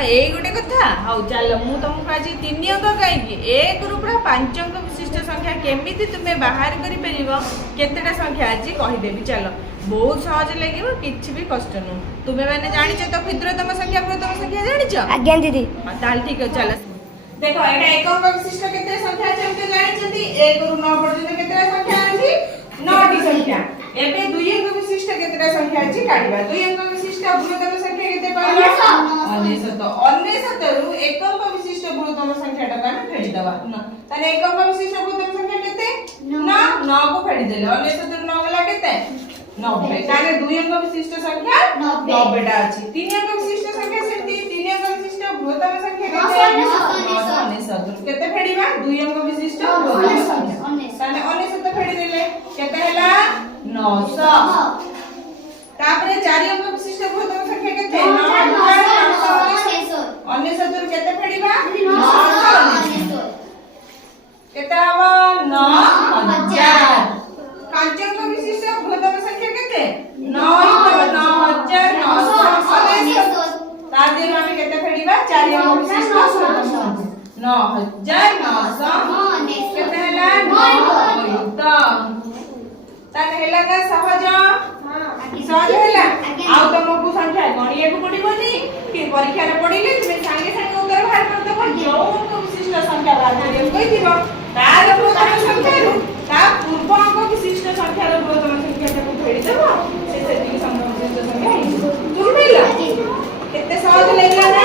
यही गोटे कथा हाँ चल मु तुमको आज 3 अंक कहीं 1 रु पूरा 5 अंक विशिष्ट संख्या केमी तुम्हें बाहर करतेटा संख्या आज कहीदेवी चल बहुत सहज लगे किसी भी कष्ट नुह तुम्हें मैंने जानी तो क्षुद्रतम संख्या बृहत्तम संख्या जानी आज्ञा दीदी ठीक है चल देखो एटा 1 अंक विशिष्ट केते संख्या अछि हम जानि 1 रु 9 पर्यंत केते संख्या अछि 9 टी संख्या एबे 2 अंक विशिष्ट केते संख्या अछि काढिबा 2 अंक विशिष्ट बृहत्तम संख्या केते पाइबा 99 रु 1 अंक विशिष्ट बृहत्तम संख्या टा हम फेडी दबा ताने 1 अंक विशिष्ट बृहत्तम संख्या केते 9 9 को फेडी देले 99 रु 9 गला केते 90 ताने 2 अंक विशिष्ट संख्या 90 टा अछि 3 अंक विशिष्ट संख्या सेति 3 अंक विशिष्ट बृहत्तम संख्या केते 99 केते फेडीबा 2 अंक विशिष्ट बृहत्तम संख्या ताने 99 फेडी देले केते हला 900 तापरे 4 अंक विशिष्ट बृहत्तम संख्या केते 99 केते फेडीबा 999 केते आवा 9000 5 अंक विशिष्ट बृहत्तम संख्या केते 9999 तादे माने केते फेडीबा 4 अंक विशिष्ट बृहत्तम संख्या 9900 केते हला 9 ताने हला का सहज सहज होला आउ तुमको संख्या गणिए को पड़िबोनी कि परीक्षा रे पड़िले तुमे संगे संगे उत्तर बाहर कर दबो जो अंक विशिष्ट संख्या बाहर कहि दिबो तार बृहत्तम संख्या रू ता पूर्व अंक विशिष्ट संख्या रो बृहत्तम संख्या को फेडी देबो से से संख्या विशिष्ट संख्या बुझिला केते सहज लागला ना